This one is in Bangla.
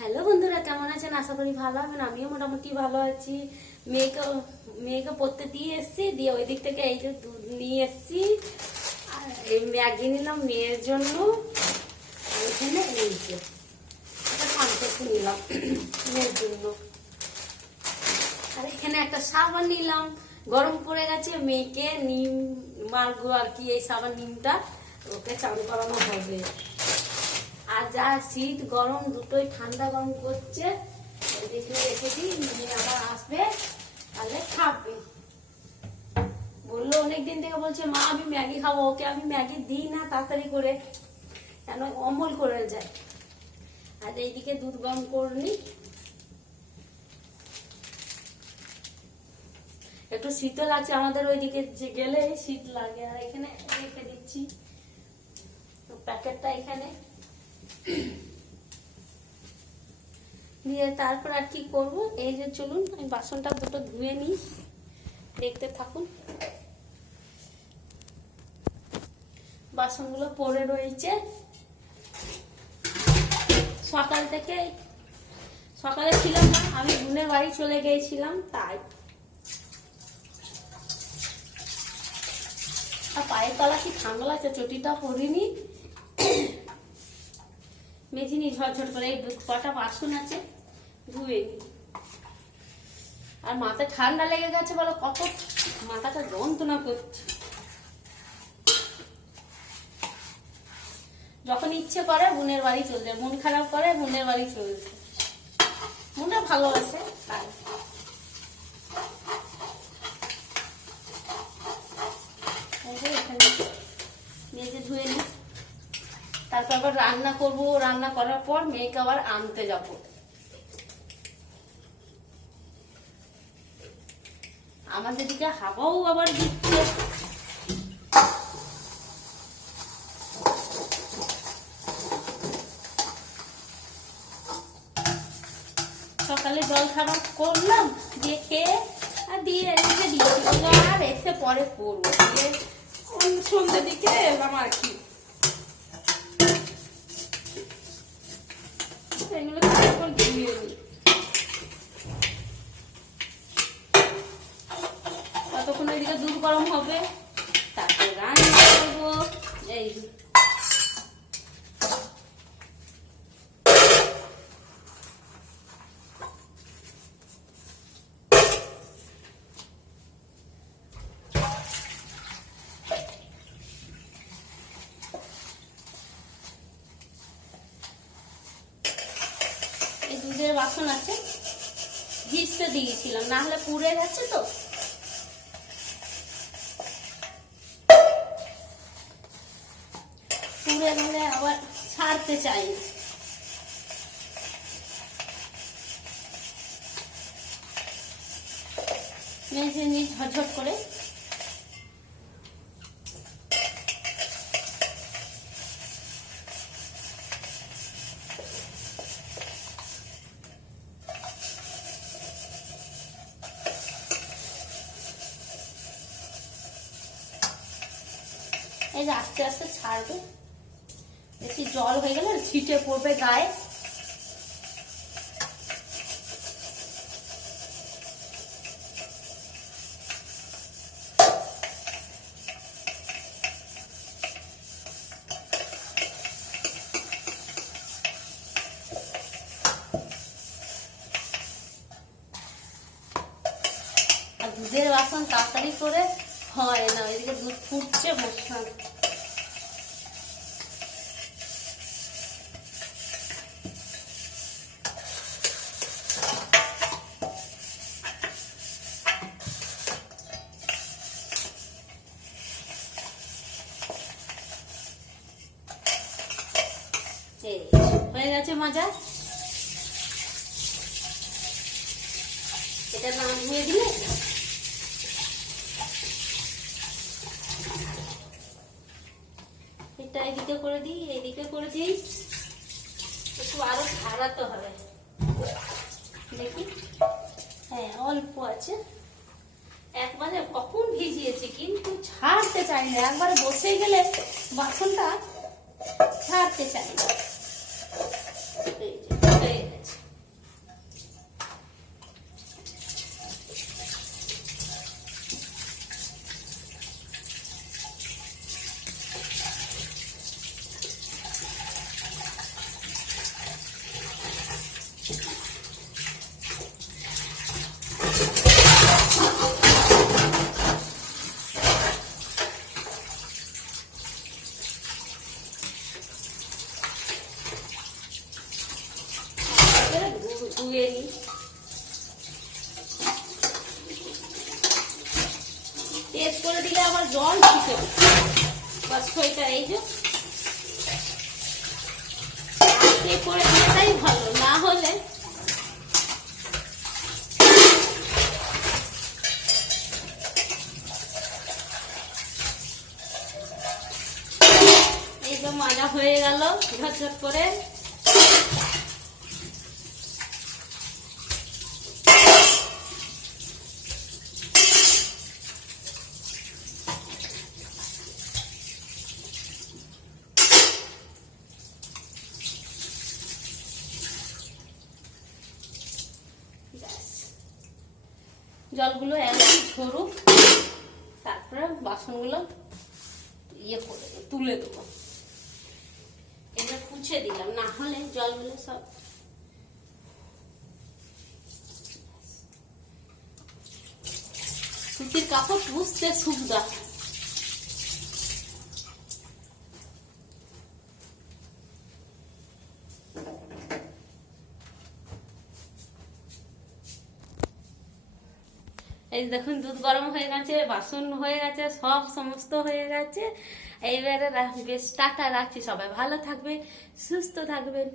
হ্যালো বন্ধুরা, কেমন আছেন? আশা করি ভালো হবেন। আমিও মোটামুটি ভালো আছি। মেয়েকে পড়তে দিয়ে এসছি, দিয়ে ওই দিক থেকে এই যে দুধ নিয়ে এসছি, আর এই ম্যাগি নিলাম মেয়ের জন্য। আর এখানে এই যে একটা পানপেসি নিলাম মেয়ের জন্য। আর এখানে একটা সাবান নিলাম, গরম পড়ে গেছে, মেয়েকে নিম মারগো আর কি, এই সাবান নিমটা ওকে চান করানো হবে। আর যা শীত গরম দুটোই, ঠান্ডা গরম করছে, এদিকে রেখেছি, মেয়ে আবার আসবে তাহলে খাবে। বললো অনেকদিন থেকে বলছে মা আমি ম্যাগি খাবো, ওকে আমি ম্যাগি দিই না তাড়াতাড়ি করে, কেন অমল করে যায়। আর এইদিকে দুধ গরম করনি, একটু শীতও লাগছে আমাদের ওইদিকে, যে গেলে শীত লাগে। আর এখানে রেখে দিচ্ছি প্যাকেটটা এখানে দিয়ে। তারপর আর কি করব, এই যে চলুন আমি বাসনটা দুটো ধুয়ে নিই, দেখতে থাকুন। বাসনগুলো পড়ে রয়েছে সকাল থেকে, সকালে ছিলাম না, আমি বোনের বাড়ি চলে গিয়েছিলাম তাই। আর পায়ের তলা কি ঠান্ডা লাগছে, চটিটা পরিনি, মেঝিনি ঝরঝর করে। এই কটা বাসন আছে ধুয়ে নি। আর মাথায় ঠান্ডা লেগে গেছে বলো, কত মাথাটা যন্ত্রণা করছে। যখন ইচ্ছে করে বোনের বাড়ি চলে যায়, মন খারাপ করে বোনের বাড়ি চলে যায়, মনটা ভালোবাসে তাই। মেয়েকে ধুয়ে নি, তারপর আবার রান্না করবো। রান্না করার পর মেয়েকে আবার আনতে যাবো। আমাদের দিকে হাওয়াও আবার দিচ্ছে। সকালে জল খাবার করলাম, দিয়ে খেয়ে আর দিয়ে রেখে দিয়েছি, আর এসে পরে করবো। দিয়ে সন্ধ্যের দিকে এলাম আর কি। এগুলো তারপর ধুয়ে নিই, ততক্ষণ এদিকে দুধ গরম হবে, তারপর রান্না করবো। এই দুধের বাসন আছে, ভিজতে দিয়েছিলাম, না হলে পুড়ে যাচ্ছে তো। পুড়ে গেলে আবার ছাড়তে চাই না। মেঝে নিয়ে ঝটঝট করে এই যে আস্তে আস্তে ছাড়বে। বেশি জল হয়ে গেলে ছিটে পড়বে গায়ে। আর দুধের বাসন তাড়াতাড়ি করে হয় না, এদিকে দুধ ফুটছে বসান। হয়ে গেছে মাজা। এটা না ধুয়ে দিলে এটা এদিকে করে দিই, এদিকে করে দিই, একটু আরো ছাড়াতে হবে। দেখি, হ্যাঁ অল্প আছে। একবারে কখন ভিজিয়েছি কিন্তু ছাড়তে চাই না, একবারে বসে গেলে বাসনটা ছাড়তে চাই না। এই যে হয়ে গেছে। ধুয়ে নিই। তেজ করে দিলে আবার জল ঢুকে বাস ওইটা এই যে করে দিলেটাই ভালো, না হলে এই তো মাজা হয়ে গেল ঝটঝট করে। জলগুলো একদম ঝরুক, তারপরে বাসনগুলো ইয়ে করে তুলে দেবো। এটা পুছে দিলাম, না হলে জলগুলো সব সুতির কাপড় পুষতে সুবিধা। এই দেখুন দুধ গরম হয়ে গেছে, বাসন হয়ে গেছে, সব সমস্ত হয়ে গেছে। এইবারে বেশ টাটা রাখছি, সবাই ভালো থাকবে, সুস্থ থাকবেন।